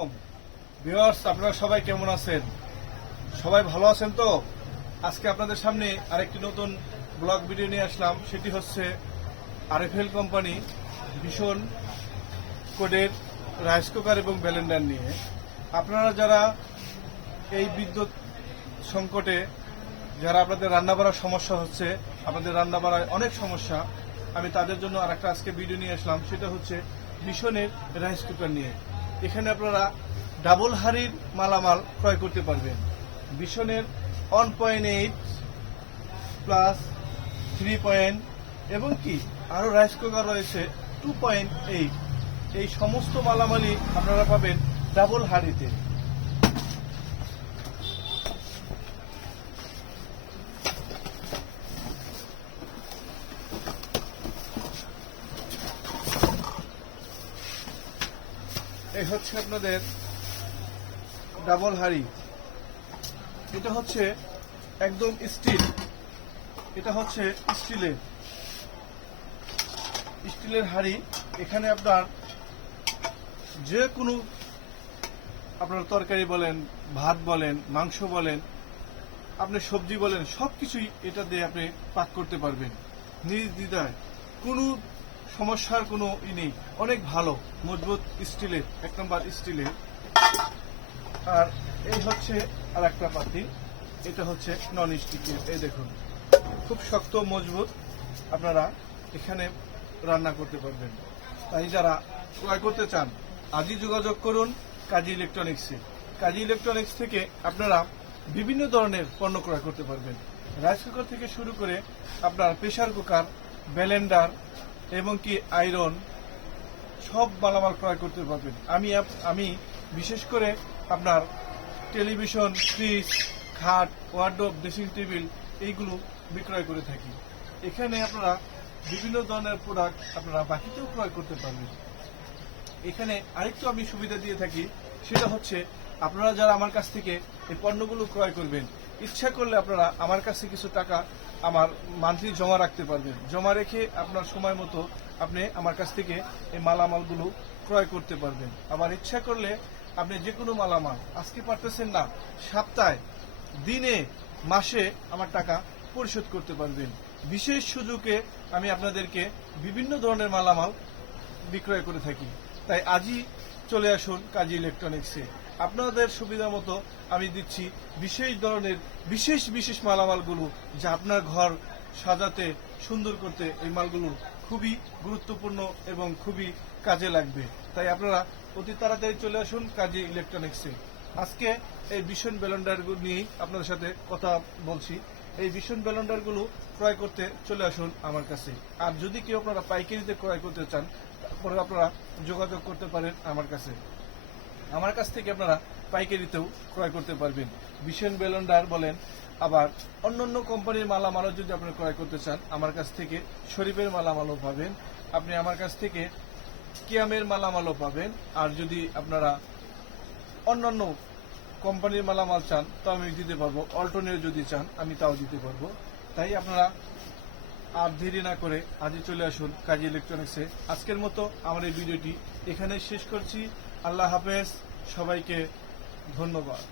আলাইকুম ভিউয়ার্স, আপনারা সবাই কেমন আছেন? সবাই ভালো আছেন তো? আজকে আপনাদের সামনে আরেকটি নতুন ব্লগ ভিডিও নিয়ে আসলাম। সেটি হচ্ছে আরএফএল কোম্পানি ভীষণ কোডের রাইস কুকার এবং ব্লেন্ডার নিয়ে। আপনারা যারা এই বিদ্যুৎ সংকটে যারা আপনাদের রান্না বাড়ার সমস্যা হচ্ছে, আপনাদের রান্না বাড়ায় অনেক সমস্যা, আমি তাদের জন্য আরেকটা আজকে ভিডিও নিয়ে আসলাম। সেটা হচ্ছে ভীষণের রাইস কুকার নিয়ে। এখানে আপনারা ডাবল হাড়ির মালামাল ক্রয় করতে পারবেন। ভীষণের 1.8 প্লাস 3 এবং কি আরো রাইস কুকার রয়েছে 2.8। এই সমস্ত মালামালই আপনারা পাবেন ডাবল হাড়িতে। এই হচ্ছে আপনাদের ডাবল হাড়ি। এটা হচ্ছে একদম স্টিল, এটা হচ্ছে স্টিলের হাড়ি। এখানে আপনার যে কোনো আপনার তরকারি বলেন, ভাত বলেন, মাংস বলেন, আপনি সবজি বলেন, সবকিছুই এটা দিয়ে আপনি পাক করতে পারবেন নির্দ্বিধায়। কোনো সমস্যার কোনো নেই। অনেক ভালো, মজবুত স্টিলের, 1 নম্বর স্টিলের। আর এই হচ্ছে আর একটা পাতি, এটা হচ্ছে নন স্টিকের। এই দেখুন, খুব শক্ত মজবুত, আপনারা এখানে রান্না করতে পারবেন। তাই যারা ক্রয় করতে চান আজই যোগাযোগ করুন কাজী ইলেকট্রনিক্সে। কাজী ইলেকট্রনিক্স থেকে আপনারা বিভিন্ন ধরনের পণ্য ক্রয় করতে পারবেন। রাইস কুকার থেকে শুরু করে আপনার প্রেসার কুকার, ব্লেন্ডার এবং কি আয়রন, সব মালামাল ক্রয় করতে পারবেন। আমি বিশেষ করে আপনার টেলিভিশন, ফ্রিজ, খাট, ওয়ার্ডরোব, ড্রেসিং টেবিল এইগুলো বিক্রয় করে থাকি। এখানে আপনারা বিভিন্ন ধরনের প্রোডাক্ট আপনারা বাকিতেও ক্রয় করতে পারবেন। এখানে আরেকটু আমি সুবিধা দিয়ে থাকি, সেটা হচ্ছে আপনারা যারা আমার কাছ থেকে এই পণ্যগুলো ক্রয় করবেন, ইচ্ছা করলে আপনারা আমার কাছে কিছু টাকা আমার মান্থলি জমা রাখতে পারবেন। জমা রেখে আপনার সময় মতো আপনি আমার কাছ থেকে এই মালামালগুলো ক্রয় করতে পারবেন। আবার ইচ্ছা করলে আপনি যে কোনো মালামাল আজকে পারতেছেন না, সপ্তাহে, দিনে, মাসে আমার টাকা পরিশোধ করতে পারবেন। বিশেষ সুযোগে আমি আপনাদেরকে বিভিন্ন ধরনের মালামাল বিক্রয় করে থাকি। তাই আজই চলে আসুন কাজী ইলেকট্রনিক্সে। আপনাদের সুবিধা মতো আমি দিচ্ছি বিশেষ ধরনের বিশেষ মালামালগুলো, যা আপনার ঘর সাজাতে, সুন্দর করতে এই মালগুলো খুবই গুরুত্বপূর্ণ এবং খুবই কাজে লাগবে। তাই আপনারা অতি তাড়াতাড়ি চলে আসুন কাজী ইলেকট্রনিক্সে। আজকে এই ভীষণ ব্লেন্ডারগুলো নিয়েই আপনাদের সাথে কথা বলছি। এই ভীষণ ব্লেন্ডারগুলো ক্রয় করতে চলে আসুন আমার কাছে। আর যদি কেউ আপনারা পাইকারিতে ক্রয় করতে চান, তারপরে আপনারা যোগাযোগ করতে পারেন আমার কাছে। আমার কাছ থেকে আপনারা পাইকারিতেও ক্রয় করতে পারবেন। ভীষণ ব্লেন্ডার বলেন, আবার অন্যান্য কোম্পানির মালামালও যদি আপনি ক্রয় করতে চান, আমার কাছ থেকে শরীফের মালামালও পাবেন। আপনি আমার কাছ থেকে কিয়ামের মালামালও পাবেন। আর যদি আপনারা অন্যান্য কোম্পানির মালামাল চান, তাও আমি দিতে পারবো। অল্টনের যদি চান, আমি তাও দিতে পারবো। তাই আপনারা আর দেরি না করে আজই চলে আসুন কাজী ইলেকট্রনিক্সে। আজকের মতো আমার এই ভিডিওটি এখানে শেষ করছি। আল্লাহ হাফেজ, সবাইকে ধন্যবাদ।